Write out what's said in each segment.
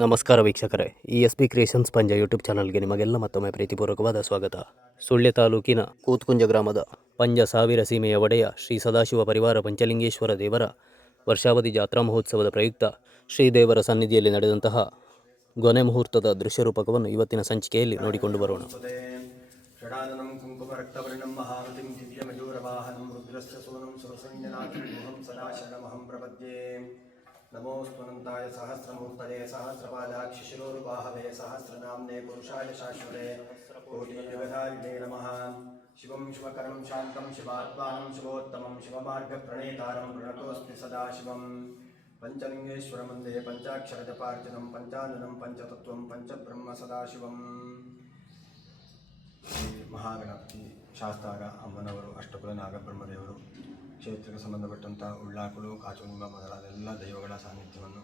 ನಮಸ್ಕಾರ ವೀಕ್ಷಕರೇ, ESB creations ಪಂಜ YouTube ಚಾನಲ್ಗೆ ನಿಮಗೆಲ್ಲ ಮತ್ತೊಮ್ಮೆ ಪ್ರೀತಿಪೂರ್ವಕವಾದ ಸ್ವಾಗತ. ಸುಳ್ಯ ತಾಲೂಕಿನ ಕೂತ್ಕುಂಜ ಗ್ರಾಮದ ಪಂಜ ಸಾವಿರ ಸೀಮೆಯ ಒಡೆಯ ಶ್ರೀ ಸದಾಶಿವ ಪರಿವಾರ ಪಂಚಲಿಂಗೇಶ್ವರ ದೇವರ ವರ್ಷಾವಧಿ ಜಾತ್ರಾ ಮಹೋತ್ಸವದ ಪ್ರಯುಕ್ತ ಶ್ರೀದೇವರ ಸನ್ನಿಧಿಯಲ್ಲಿ ನಡೆದಂತಹ ಗೊನೆ ಮುಹೂರ್ತದ ದೃಶ್ಯರೂಪಕವನ್ನು ಇವತ್ತಿನ ಸಂಚಿಕೆಯಲ್ಲಿ ನೋಡಿಕೊಂಡು ಬರೋಣ. ಷಡಾನನಂ ಕುಂಕುಮರಕ್ತವರ್ಣಂ ಮಹಾಮತಿಂ ದಿವ್ಯಮಯೂರವಾಹನಂ ರುದ್ರಸ್ಯ ಸೂನಂ ಸುರಸೈನ್ಯನಾಥಂ ಗುಹಂ ಸದಾ ಶರಣಮಹಂ ಪ್ರಪದ್ಯೆ. ನಮೋಸ್ತುನಂತಾಯ ಸಹಸ್ರಮೂರ್ತಯೇ ಸಹಸ್ರಪಾದಾಕ್ಷಿ ಶಿರೋರುಬಾಹವೇ ಸಹಸ್ರನಾಮ್ನೇ ಪುರುಷಾಯ ಶಾಶ್ವತೆ ಕೋಟಿಯುಗಧಾರಿಣೇ ನಮಃ. ಶಿವಂ ಶಿವಕರಂ ಶಾಂತಂ ಶಿವಾತ್ಮಾನಂ ಶಿವೋತ್ತಮಂ ಶಿವಮಾರ್ಗಪ್ರಣೇತಾರಂ ಪ್ರಣತೋಸ್ಮಿ ಸದಾಶಿವಂ. ಪಂಚಲಿಂಗೇಶ್ವರಮಂದೇ ಪಂಚಾಕ್ಷರಜಪಾರ್ಚನಂ ಪಂಚಾನನಂ ಪಂಚತತ್ವಂ ಪಂಚಬ್ರಹ್ಮ ಸದಾಶಿವಂ. ಮಹಾಗಣಪತಿ ಶಾಸ್ತಾರ ಅಮ್ಮನವರು ಅಷ್ಟಕುಲ ನಾಗಬ್ರಹ್ಮದೇವರು ಕ್ಷೇತ್ರಕ್ಕೆ ಸಂಬಂಧಪಟ್ಟಂಥ ಉಳ್ಳಾಕುಳು ಕಾಚುನಿಂಬ ಮೊದಲಾದ ಎಲ್ಲ ದೈವಗಳ ಸಾನ್ನಿಧ್ಯವನ್ನು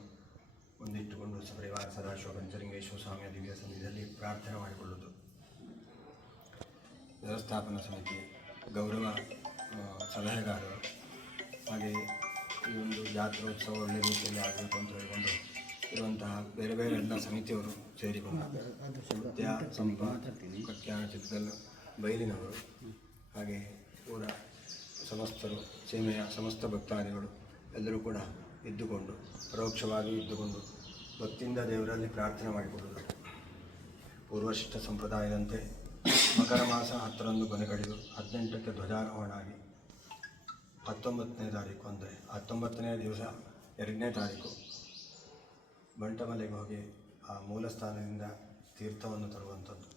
ಮುಂದಿಟ್ಟುಕೊಂಡು ಸಪರಿವಾರ ಸದಾಶಿವ ಪಂಚಲಿಂಗೇಶ್ವರ ಸ್ವಾಮಿಯ ದಿವ್ಯ ಸನ್ನಿಧಿಯಲ್ಲಿ ಪ್ರಾರ್ಥನೆ ಮಾಡಿಕೊಳ್ಳುವುದು. ವ್ಯವಸ್ಥಾಪನಾ ಸಮಿತಿ, ಗೌರವ ಸಲಹೆಗಾರರು, ಹಾಗೆ ಈ ಒಂದು ಜಾತ್ರೋತ್ಸವ ಒಳ್ಳೆಯ ರೀತಿಯಲ್ಲಿ ಆಗಬೇಕು ಅಂತ ಹೇಳಿಕೊಂಡು ಇರುವಂತಹ ಬೇರೆ ಬೇರೆ ಎಲ್ಲ ಸಮಿತಿಯವರು ಸೇರಿಕೊಂಡು ನೃತ್ಯ ಕಟ್ಯಾಣ ಚಿತ್ರಕಲ್ಲು ಬೈಲಿನವರು, ಹಾಗೆ ಊರ ಸಮಸ್ತರು, ಸೀಮೆಯ ಸಮಸ್ತ ಭಕ್ತಾದಿಗಳು ಎಲ್ಲರೂ ಕೂಡ ಇದ್ದುಕೊಂಡು ಪರೋಕ್ಷವಾಗಿ ಇದ್ದುಕೊಂಡು ಭಕ್ತಿಯಿಂದ ದೇವರಲ್ಲಿ ಪ್ರಾರ್ಥನೆ ಮಾಡಿಕೊಳ್ಳುವುದು. ಪೂರ್ವಶಿಷ್ಟ ಸಂಪ್ರದಾಯದಂತೆ ಮಕರ ಮಾಸ 10ರಂದು ಕೊನೆ ಕಡಿದು 18ಕ್ಕೆ ಧ್ವಜಾರೋಹಣ ಆಗಿ 19ನೇ ತಾರೀಕು ಅಂದರೆ 19ನೇ ದಿವಸ 2ನೇ ತಾರೀಕು ಬಂಟಮಲೆಗೆ ಹೋಗಿ ಆ ಮೂಲ ಸ್ಥಾನದಿಂದ ತೀರ್ಥವನ್ನು ತರುವಂಥದ್ದು.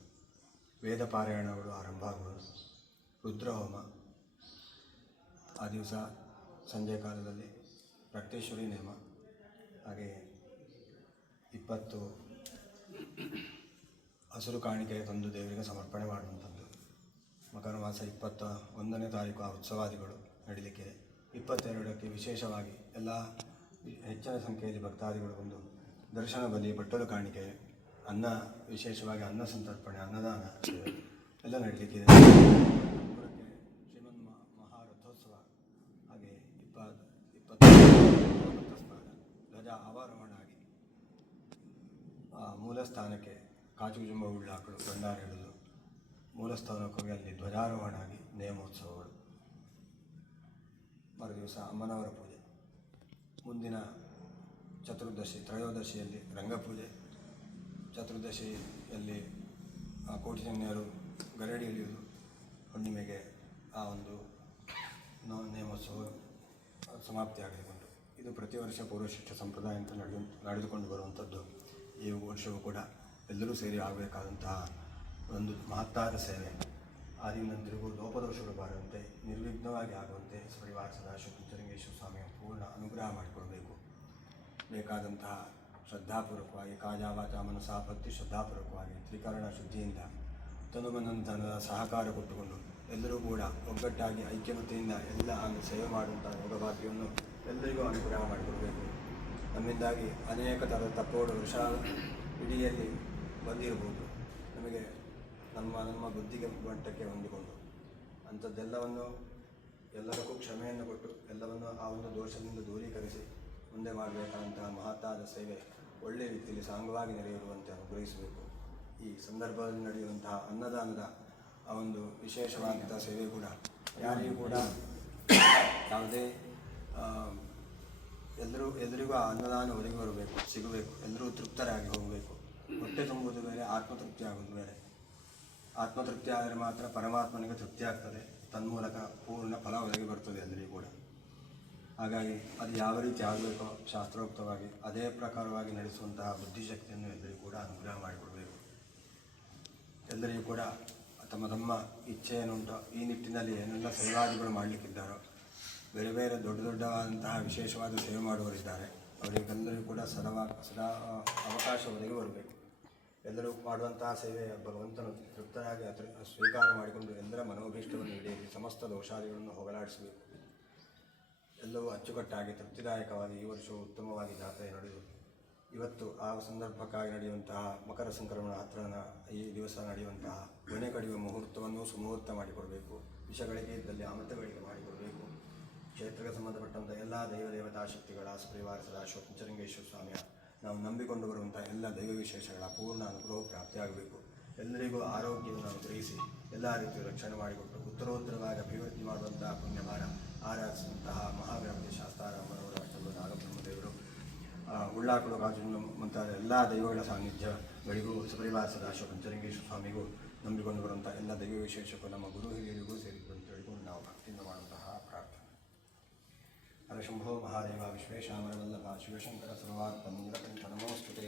ವೇದ ಪಾರಾಯಣಗಳು ಆರಂಭ ಆಗುವುದು. ರುದ್ರಹೋಮ ಆ ದಿವಸ ಸಂಜೆ ಕಾಲದಲ್ಲಿ ರಕ್ತೇಶ್ವರಿ ನೇಮ, ಹಾಗೆ 20 ಹಸುರು ಕಾಣಿಕೆ ತಂದು ದೇವರಿಗೆ ಸಮರ್ಪಣೆ ಮಾಡುವಂಥದ್ದು. ಮಕರ ಮಾಸ 21ನೇ ತಾರೀಕು ಆ ಉತ್ಸವಾದಿಗಳು ನಡೀಲಿಕ್ಕೆ, 22ಕ್ಕೆ ವಿಶೇಷವಾಗಿ ಎಲ್ಲ ಹೆಚ್ಚಿನ ಸಂಖ್ಯೆಯಲ್ಲಿ ಭಕ್ತಾದಿಗಳು ಬಂದು ದರ್ಶನ ಬಲಿ, ಬಟ್ಟಲು ಕಾಣಿಕೆ, ಅನ್ನ, ವಿಶೇಷವಾಗಿ ಅನ್ನ ಸಂತರ್ಪಣೆ, ಅನ್ನದಾನ ಎಲ್ಲ ನಡೀಲಿಕ್ಕಿದೆ. ಶ್ರೀಮನ್ ಮಹಾರಥೋತ್ಸವ, ಹಾಗೆ 20 ಸ್ನಾನ, ಧ್ವಜ ಆವಾರೋಹಣ ಆಗಿ ಮೂಲ ಸ್ಥಾನಕ್ಕೆ ಕಾಚುಜುಂಬ ಉಳ್ಳಾಕಳು ಭಂಡಾರ ಹಿಡಿದು ಮೂಲ ಸ್ಥಾನಕ್ಕೆ ಹೋಗಿ ಅಲ್ಲಿ ಧ್ವಜಾರೋಹಣ ಆಗಿ ನೇಮೋತ್ಸವಗಳು. ಮರುದಿವಸ ಅಮ್ಮನವರ ಪೂಜೆ. ಮುಂದಿನ ಚತುರ್ದಶಿ, ತ್ರಯೋದಶಿಯಲ್ಲಿ ರಂಗಪೂಜೆ, ಚತುರ್ದಶಿಯಲ್ಲಿ ಕೋಟಿ ಜನ್ಯರು ಗರಡಿ ಎಳೆಯುವುದು, ಹುಣ್ಣಿಮೆಗೆ ಆ ಒಂದು ನೇಮೋತ್ಸವ ಸಮಾಪ್ತಿಯಾಗಿಕೊಂಡು ಇದು ಪ್ರತಿ ವರ್ಷ ಪೂರ್ವಶಿಷ್ಟ ಸಂಪ್ರದಾಯ ಅಂತ ನಡೆದುಕೊಂಡು ಬರುವಂಥದ್ದು. ಈ ವರ್ಷವೂ ಕೂಡ ಎಲ್ಲರೂ ಸೇರಿ ಆಗಬೇಕಾದಂತಹ ಒಂದು ಮಹತ್ತಾದ ಸೇವೆ. ಆದಿನಂತರಿಗೂ ಲೋಪದೋಷಗಳು ಬಾರದಂತೆ ನಿರ್ವಿಘ್ನವಾಗಿ ಆಗುವಂತೆ ಸಪರಿವಾರ ಸದಾಶಿವ ಪಂಚಲಿಂಗೇಶ್ವರ ಸ್ವಾಮಿಯ ಪೂರ್ಣ ಅನುಗ್ರಹ ಮಾಡಿಕೊಡಬೇಕು. ಬೇಕಾದಂತಹ ಶ್ರದ್ಧಾಪೂರ್ವಕವಾಗಿ ಕಾಜಾವಾಚ ಮನಸಾ ಭಕ್ತಿ ಶ್ರದ್ಧಾಪೂರ್ವಕವಾಗಿ ತ್ರಿಕರಣ ಶುದ್ಧಿಯಿಂದ ತನುಮನಂತನದ ಸಹಕಾರ ಕೊಟ್ಟುಕೊಂಡು ಎಲ್ಲರೂ ಕೂಡ ಒಗ್ಗಟ್ಟಾಗಿ ಐಕ್ಯಮತೆಯಿಂದ ಎಲ್ಲ ಸೇವೆ ಮಾಡುವಂಥ ಯೋಗಭಾಗ್ಯವನ್ನು ಎಲ್ಲರಿಗೂ ಅನುಗ್ರಹ ಮಾಡಿಕೊಡಬೇಕು. ನಮ್ಮಿಂದಾಗಿ ಅನೇಕ ಥರದ ತಪ್ಪುಗಳು ವರ್ಷ ಇಡಿಯಲ್ಲಿ ಬಂದಿರಬಹುದು. ನಮಗೆ ನಮ್ಮ ಬುದ್ಧಿಗೆ ಮಟ್ಟಕ್ಕೆ ಹೊಂದಿಕೊಂಡು ಅಂಥದ್ದೆಲ್ಲವನ್ನು ಎಲ್ಲರಿಗೂ ಕ್ಷಮೆಯನ್ನು ಕೊಟ್ಟು ಎಲ್ಲವನ್ನು ಆ ಒಂದು ದೋಷದಿಂದ ದೂರೀಕರಿಸಿ ಮುಂದೆ ಮಾಡಬೇಕಾದಂತಹ ಮಹತ್ತಾದ ಸೇವೆ ಒಳ್ಳೆಯ ರೀತಿಯಲ್ಲಿ ಸಾಂಗವಾಗಿ ನಡೆಯುವಂತೆ ಅನುಗ್ರಹಿಸಬೇಕು. ಈ ಸಂದರ್ಭದಲ್ಲಿ ನಡೆಯುವಂತಹ ಅನ್ನದಾನದ ಆ ಒಂದು ವಿಶೇಷವಾದಂಥ ಸೇವೆ ಕೂಡ ಯಾರಿಗೂ ಕೂಡ ಯಾವುದೇ ಎಲ್ಲರಿಗೂ ಆ ಅನ್ನದಾನ ಒದಗಿ ಬರಬೇಕು, ಸಿಗಬೇಕು, ಎಲ್ಲರೂ ತೃಪ್ತರಾಗಿ ಹೋಗಬೇಕು. ಹೊಟ್ಟೆ ತುಂಬುವುದು ಬೇರೆ, ಆತ್ಮತೃಪ್ತಿ ಆಗೋದು ಬೇರೆ. ಆತ್ಮತೃಪ್ತಿ ಆದರೆ ಮಾತ್ರ ಪರಮಾತ್ಮನಿಗೆ ತೃಪ್ತಿ ಆಗ್ತದೆ, ತನ್ಮೂಲಕ ಪೂರ್ಣ ಫಲ ಒದಗಿ ಬರ್ತದೆ ಎಲ್ಲರಿಗೂ ಕೂಡ. ಹಾಗಾಗಿ ಅದು ಯಾವ ರೀತಿ ಆಗಬೇಕೋ ಶಾಸ್ತ್ರೋಕ್ತವಾಗಿ ಅದೇ ಪ್ರಕಾರವಾಗಿ ನಡೆಸುವಂತಹ ಬುದ್ಧಿಶಕ್ತಿಯನ್ನು ಎಲ್ಲರಿಗೂ ಕೂಡ ಅನುಗ್ರಹ ಮಾಡಿಕೊಡಬೇಕು. ಎಲ್ಲರಿಗೂ ಕೂಡ ತಮ್ಮ ತಮ್ಮ ಇಚ್ಛೆಯನ್ನುಂಟು ಈ ನಿಟ್ಟಿನಲ್ಲಿ ಏನೆಲ್ಲ ಸೇವಾದಿಗಳು ಮಾಡಲಿಕ್ಕಿದ್ದಾರೋ, ಬೇರೆ ಬೇರೆ ದೊಡ್ಡದಾದಂತಹ ವಿಶೇಷವಾದ ಸೇವೆ ಮಾಡುವವರಿದ್ದಾರೆ, ಅವರಿಗೆಲ್ಲರಿಗೂ ಕೂಡ ಸದಾ ಅವಕಾಶ ಒದಗಿ ಬರಬೇಕು. ಎಲ್ಲರೂ ಮಾಡುವಂತಹ ಸೇವೆ ಭಗವಂತನು ತೃಪ್ತರಾಗಿ ಸ್ವೀಕಾರ ಮಾಡಿಕೊಂಡು ಎಲ್ಲರ ಮನೋಭೀಷ್ಟವನ್ನು ಈಡೇರಿ ಸಮಸ್ತ ದೋಷಾದಿಗಳನ್ನು ಹೋಗಲಾಡಿಸಬೇಕು. ಎಲ್ಲವೂ ಅಚ್ಚುಕಟ್ಟಾಗಿ ತೃಪ್ತಿದಾಯಕವಾಗಿ ಈ ವರ್ಷವು ಉತ್ತಮವಾಗಿ ಜಾತ್ರೆ ನಡೆದು ಇವತ್ತು ಆ ಸಂದರ್ಭಕ್ಕಾಗಿ ನಡೆಯುವಂತಹ ಮಕರ ಸಂಕ್ರಮಣ ಹತ್ತಿರನ ಈ ದಿವಸ ನಡೆಯುವಂತಹ ಕೊನೆ ಕಡಿಯುವ ಮುಹೂರ್ತವನ್ನು ಸುಮುಹೂರ್ತ ಮಾಡಿಕೊಡಬೇಕು. ವಿಷಗಳಿಗೆ ಇದ್ದಲ್ಲಿ ಅಮೃತಗಳಿಗೆ ಮಾಡಿಕೊಡಬೇಕು. ಕ್ಷೇತ್ರಕ್ಕೆ ಸಂಬಂಧಪಟ್ಟಂಥ ಎಲ್ಲ ದೈವ ದೇವತಾ ಶಕ್ತಿಗಳ ಸಪರಿವಾರ ಸದಾಶಿವ ಪಂಚಲಿಂಗೇಶ್ವರ ಸ್ವಾಮಿಯ ನಾವು ನಂಬಿಕೊಂಡು ಬರುವಂಥ ಎಲ್ಲ ದೈವ ವಿಶೇಷಗಳ ಪೂರ್ಣ ಅನುಗ್ರಹ ಪ್ರಾಪ್ತಿಯಾಗಬೇಕು. ಎಲ್ಲರಿಗೂ ಆರೋಗ್ಯವನ್ನು ಅನುಗ್ರಹಿಸಿ ಎಲ್ಲ ರೀತಿಯ ರಕ್ಷಣೆ ಮಾಡಿಕೊಟ್ಟು ಉತ್ತರೋತ್ತರವಾಗಿ ಅಭಿವೃದ್ಧಿ ಮಾಡುವಂತಹ ಪುಣ್ಯಭಾರ ಆರಾಧಿಸಿದಂತಹ ಮಹಾಗಣಪತಿ ಶಾಸ್ತಾರಾಮನವರ ಅಷ್ಟಲು ನಾಗಬ್ರಹ್ಮದೇವರು, ಉಳ್ಳಾಕುಳು ರಾಜು ಮುಂತಾದ ಎಲ್ಲ ದೈವಗಳ ಸಾನ್ನಿಧ್ಯಗಳಿಗೂ ಸಪರಿವಾರ ಸದಾಶಿವ ಪಂಚಲಿಂಗೇಶ್ವರ ಸ್ವಾಮಿಗೂ ನಂಬಿಕೊಂಡು ಬರುವಂಥ ಎಲ್ಲ ದೈವ ವಿಶೇಷಕ್ಕೂ ನಮ್ಮ ಗುರು ಹಿರಿಯರಿಗೂ ಸೇರಿದ್ದು ಅಂತ ಹೇಳಿಕೊಂಡು ನಾವು ಭಕ್ತಿಯಿಂದ ಮಾಡುವಂತಹ ಪ್ರಾರ್ಥನೆ. ಹರಶಂಭೋ ಮಹಾದೇವ ವಿಶ್ವೇಶಾಮರವಲ್ಲಭ ಶಿವಶಂಕರ ಸರ್ವಾತ್ಮ ನೀಲಕಂಠ ನಮೋಸ್ತುತೆ.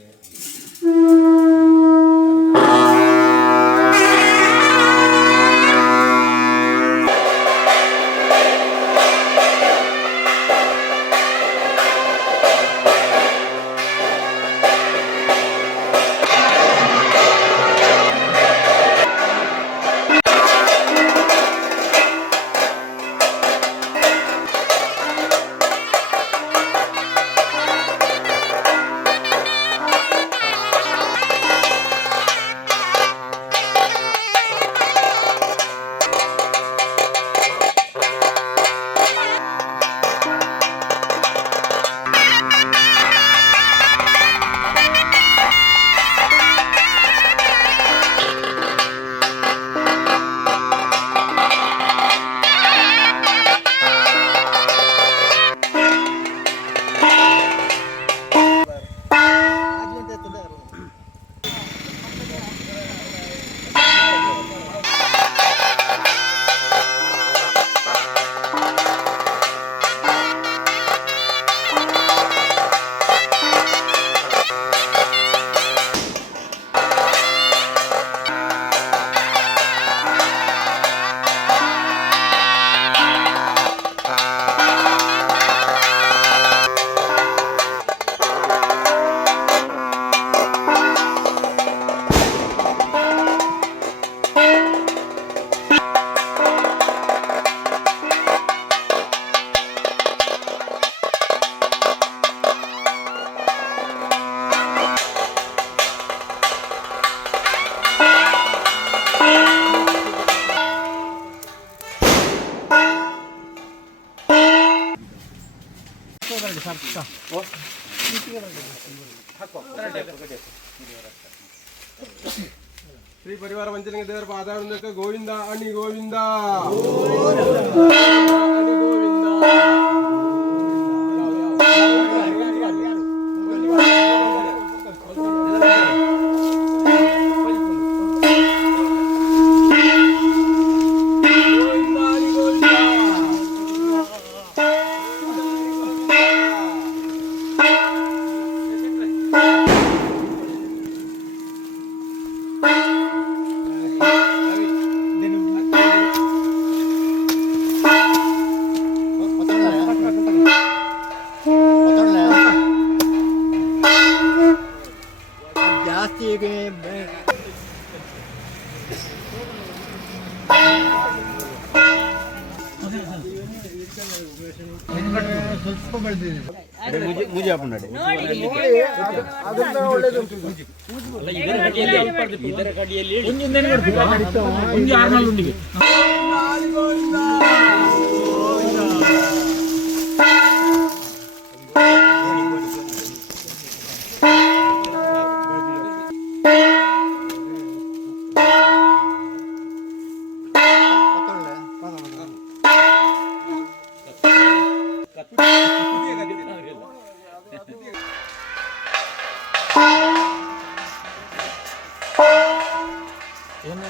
ಶ್ರೀ ಪರಿವಾರ ಪಂಚಲಿಂಗ ದೇವರ ಪಾದಾರಕ್ಕೆ ಗೋವಿಂದ ಅಣಿ ಗೋವಿಂದ ಅಣಿ ಗೋವಿಂದ. ಏನು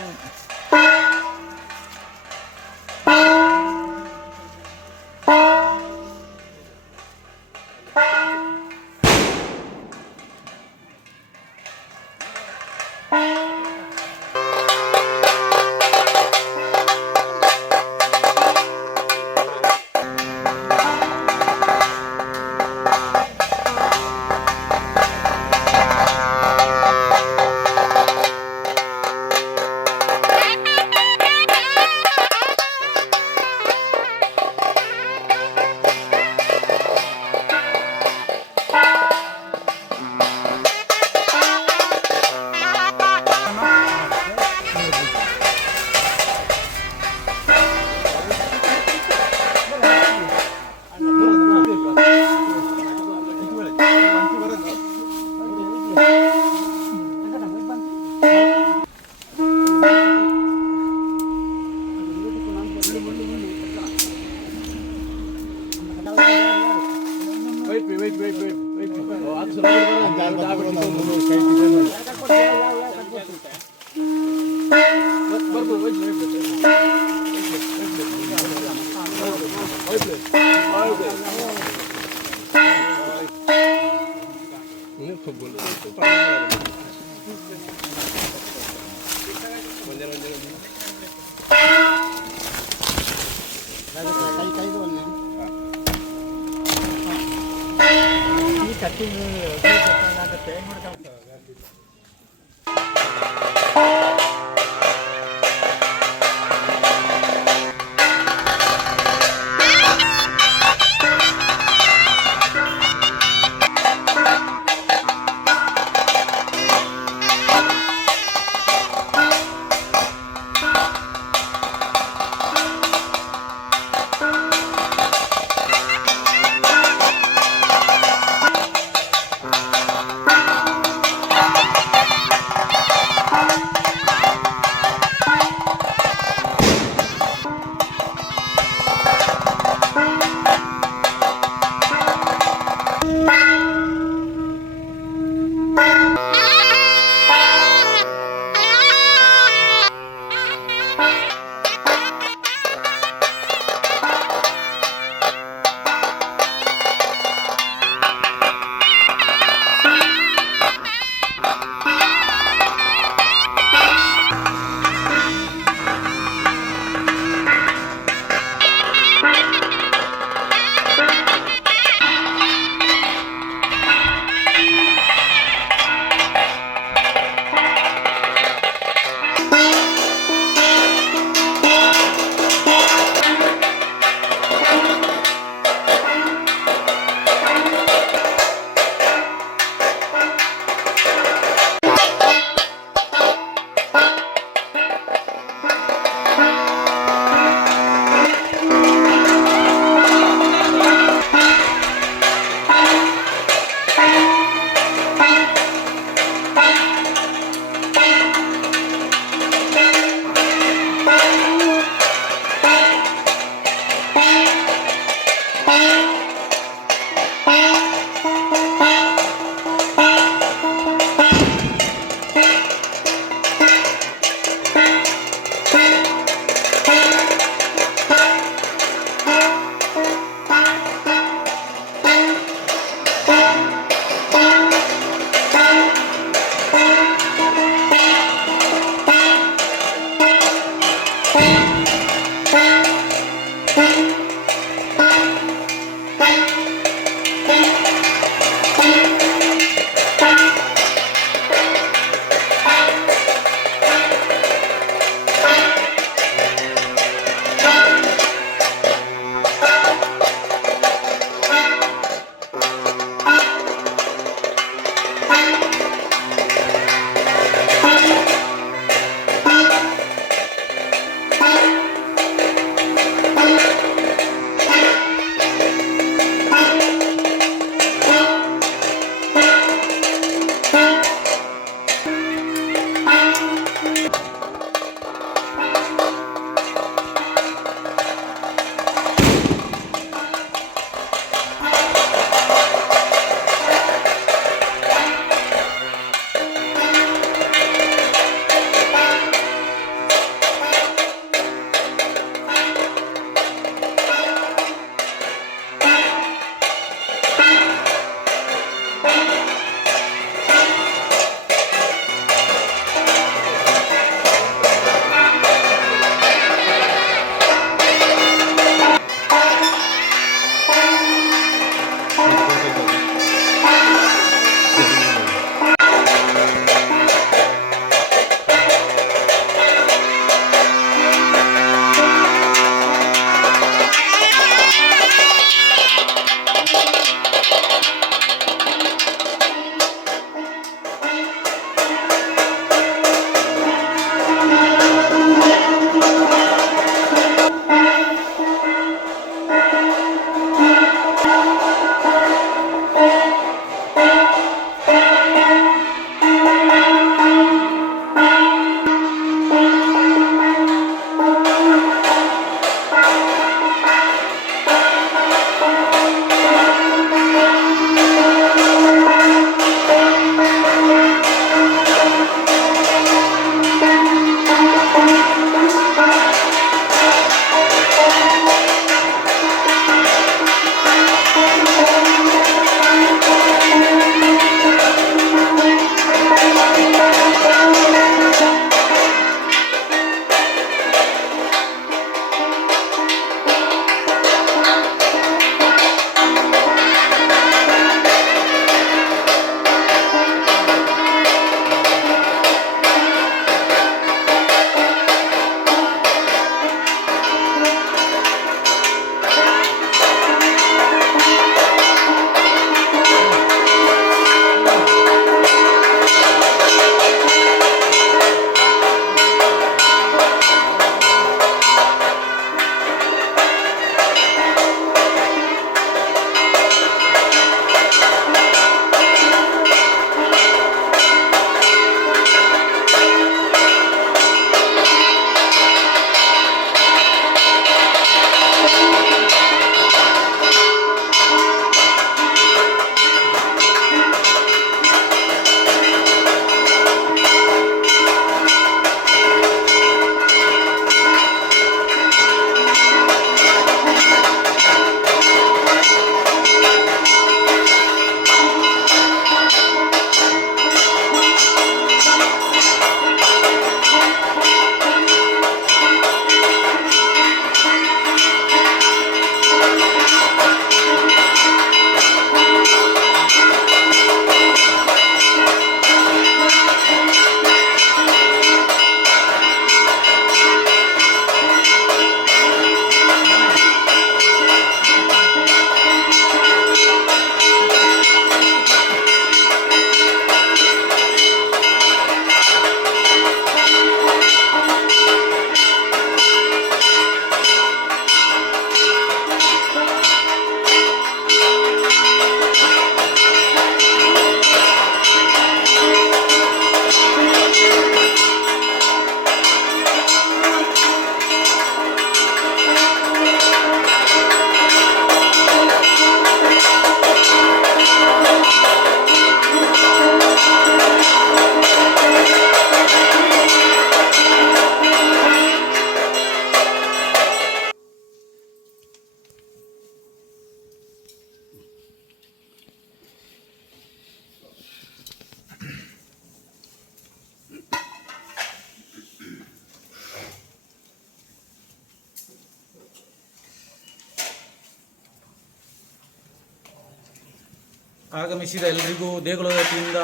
ಆಗಮಿಸಿದ ಎಲ್ಲರಿಗೂ ದೇಗುಲದ ವತಿಯಿಂದ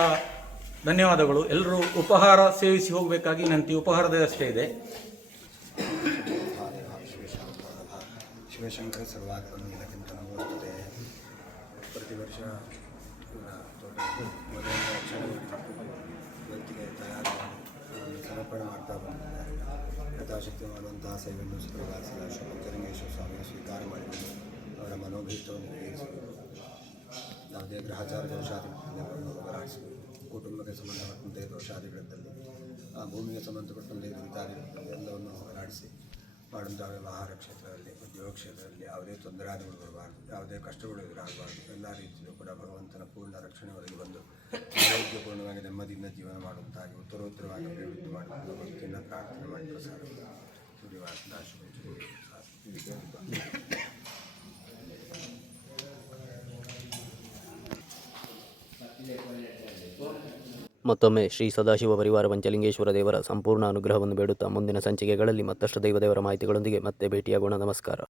ಧನ್ಯವಾದಗಳು. ಎಲ್ಲರೂ ಉಪಹಾರ ಸೇವಿಸಿ ಹೋಗಬೇಕಾಗಿ ವಿನಂತಿ. ಉಪಹಾರದ ವ್ಯವಸ್ಥೆ ಇದೆ. ಶಿವಶಂಕರ ಸರ್ವಾತ್ಮನಿಲಕ್ಕಿಂತ ವರ್ತತೆ. ಪ್ರತಿ ವರ್ಷ ಇವರ ತೋಟ ಮೊದಲ ಇವತ್ತಿಗೆ ತಯಾರು ಮಾಡಿ ಸಮರ್ಪಣೆ ಮಾಡ್ತಾ ಬಂದಿದ್ದಾರೆ. ಯಥಾಶಕ್ತಿ ಮಾಡುವಂತಹ ಸೇವೆಯನ್ನು ಸುಪ್ರಭಾಸಿದ ಪಂಚಲಿಂಗೇಶ್ವರ ಸ್ವಾಮಿಯ ಸ್ವೀಕಾರ ಮಾಡಿಕೊಂಡು ಅವರ ಮನೋಭೀಷ್ಟವನ್ನು ಈಡೇರಿಸಬೇಕು. ಯಾವುದೇ ಗ್ರಹಚಾರ ದೋಷಾದಿಗಳನ್ನು ಹೋಗಲಾಡಿಸಬೇಕು. ಕುಟುಂಬಕ್ಕೆ ಸಂಬಂಧಪಟ್ಟಂತೆ ದೋಷಾದಿಗಳಿದ್ದಲ್ಲಿ ಭೂಮಿಗೆ ಸಂಬಂಧಪಟ್ಟಂತೆ ದುರಿತಾದಿಗಳಿದ್ದಲ್ಲಿ ಎಲ್ಲವನ್ನು ಹೋಗಲಾಡಿಸಿ ಮಾಡುವಂಥ ವ್ಯವಹಾರ ಕ್ಷೇತ್ರದಲ್ಲಿ, ಉದ್ಯೋಗ ಕ್ಷೇತ್ರದಲ್ಲಿ ಯಾವುದೇ ತೊಂದರೆಗಳು ಬರಬಾರ್ದು, ಯಾವುದೇ ಕಷ್ಟಗಳು ಎದುರಾಗಬಾರ್ದು. ಎಲ್ಲ ರೀತಿಯಲ್ಲೂ ಕೂಡ ಭಗವಂತನ ಪೂರ್ಣ ರಕ್ಷಣೆ ಒದಗಿ ಬಂದು ಆರೋಗ್ಯಪೂರ್ಣವಾಗಿ ನೆಮ್ಮದಿಯಿಂದ ಜೀವನ ಮಾಡುವಂತಾಗಿ ಉತ್ತರೋತ್ತರವಾಗಿ ಅಭಿವೃದ್ಧಿ ಮಾಡಿಕೊಂಡು ಭಕ್ತಿಯಿಂದ ಪ್ರಾರ್ಥನೆ ಮಾಡಿ ಪ್ರಸಾರ ಮತ್ತೊಮ್ಮೆ ಶ್ರೀ ಸದಾಶಿವ ಪರಿವಾರ ಪಂಚಲಿಂಗೇಶ್ವರ ದೇವರ ಸಂಪೂರ್ಣ ಅನುಗ್ರಹವನ್ನು ಬೇಡುತ್ತಾ ಮುಂದಿನ ಸಂಚಿಕೆಗಳಲ್ಲಿ ಮತ್ತಷ್ಟು ದೈವದೇವರ ಮಾಹಿತಿಗಳೊಂದಿಗೆ ಮತ್ತೆ ಭೇಟಿಯಾಗೋಣ. ನಮಸ್ಕಾರ.